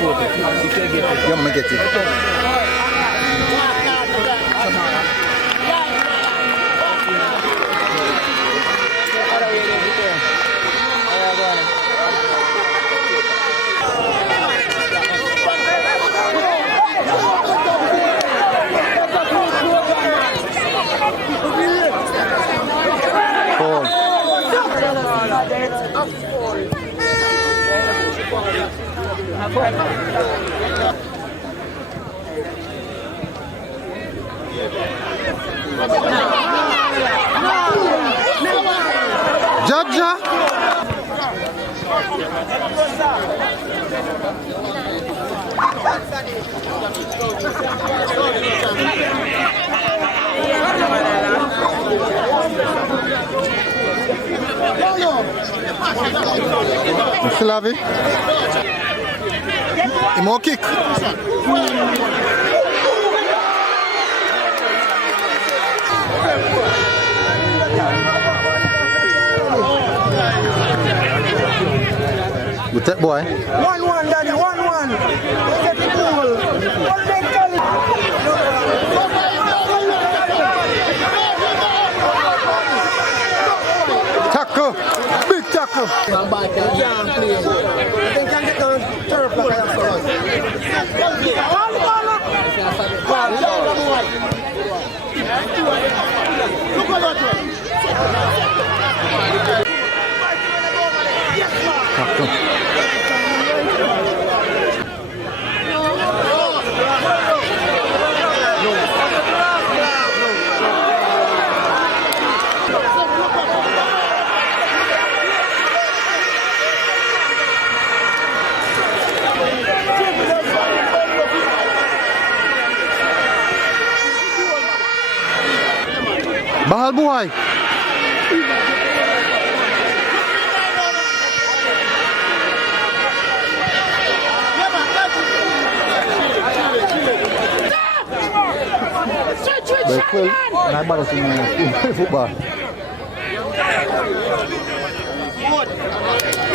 1440. You can get it. Yeah, I'm get it. Cool. Jaja. You still have it? More kick. With that boy. 1-1, Daddy, 1-1. Get the goal. Tackle. Big tackle. Can't play. They can get the turf like that for us. Bahal buhay. Betul, naik baru sini football.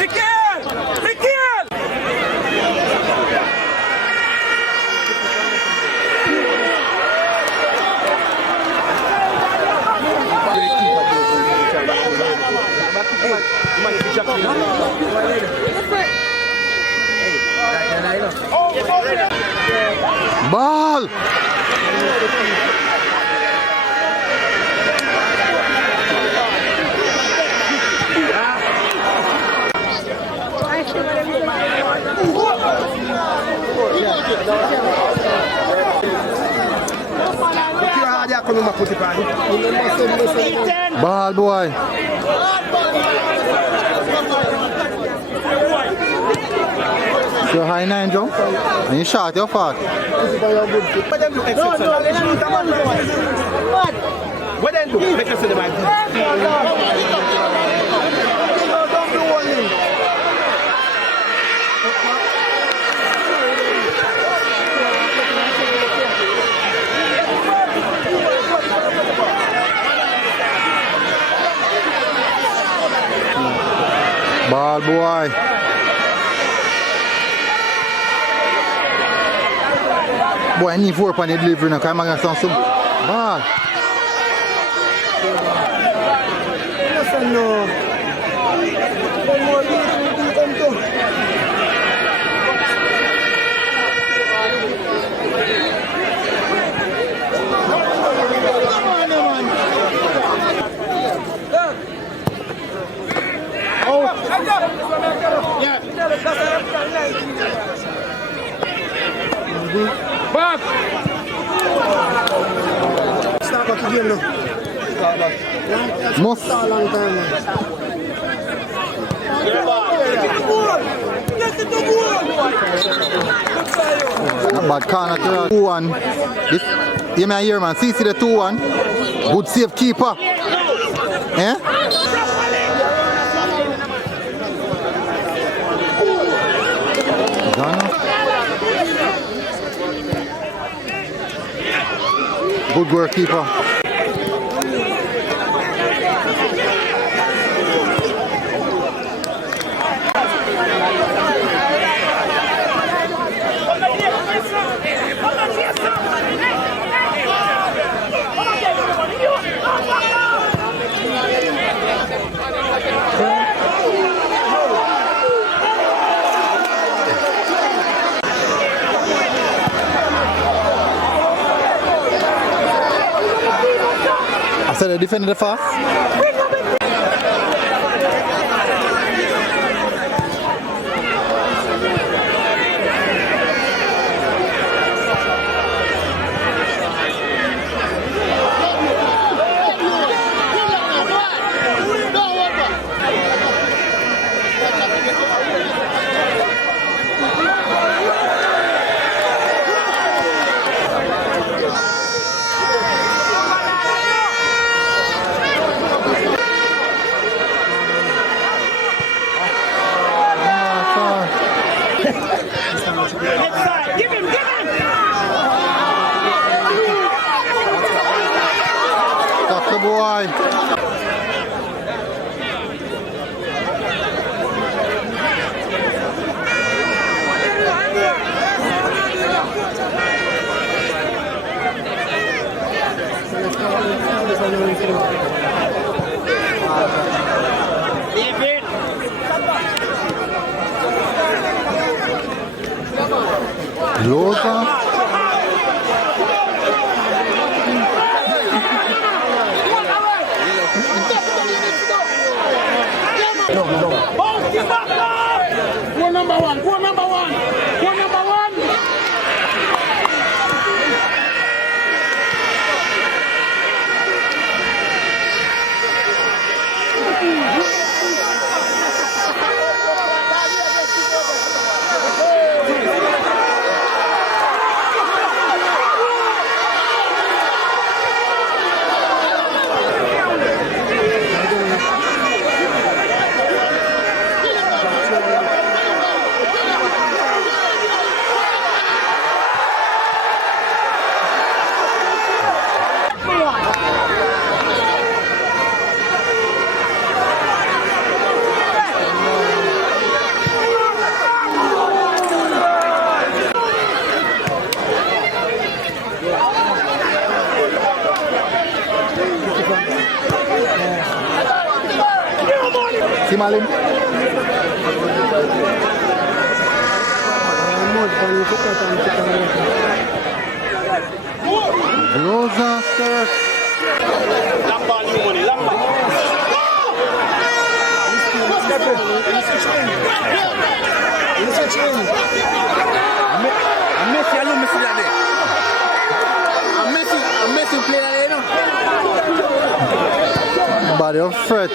Mikir! Mikir! Bal. Bal boy. So high nine, Joe? And you shot your fat. But them look exceptional. What they look? Make us see the man. Ball boy. Boy, I need 4 on the delivery now. Come on, some ball. Listen, no. Back! Start back again now. Start back. Must. Start a long time now. Not bad corner to 2-1. This, you may hear man, see the 2-1. Good save keeper. Eh? Good goalkeeper. said they defended the fast. That's the boy. Losa. Go number one. Go number one. Go number one. See Malim? Losa, sir. Long ball, new money, long ball. Messi, I love Messi that day. I'm Messi player, you know. Body of Fred.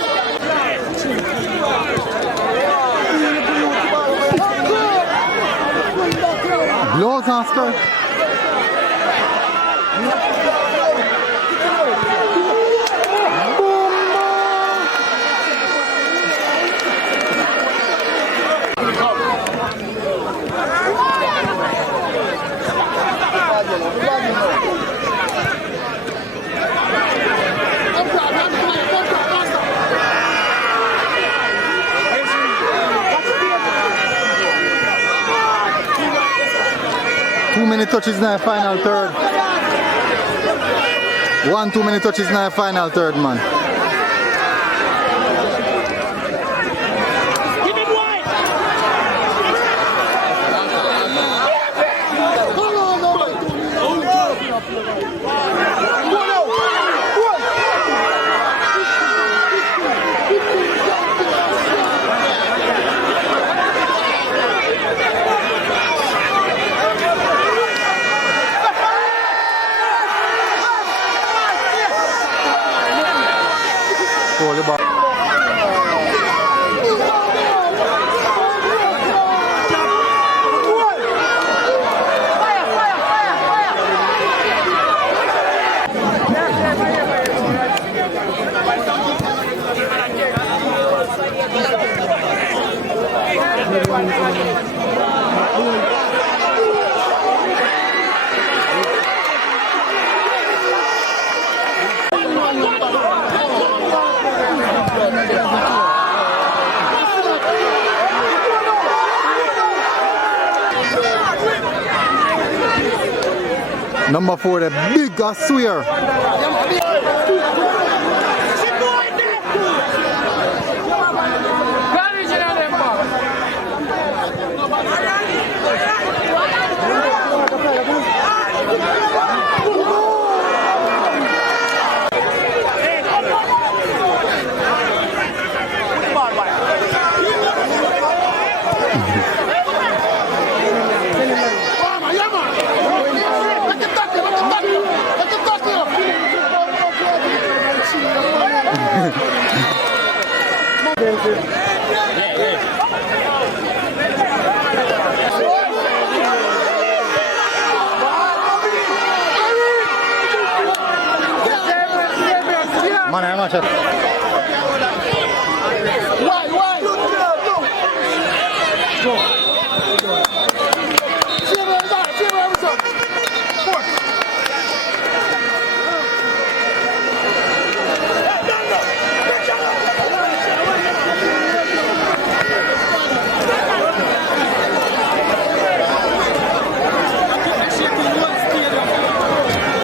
Blows on skirt. Too many touches now, final third. 1 too many touches now, final third, man. Hold the ball. Number 4, the big, I swear. expensive.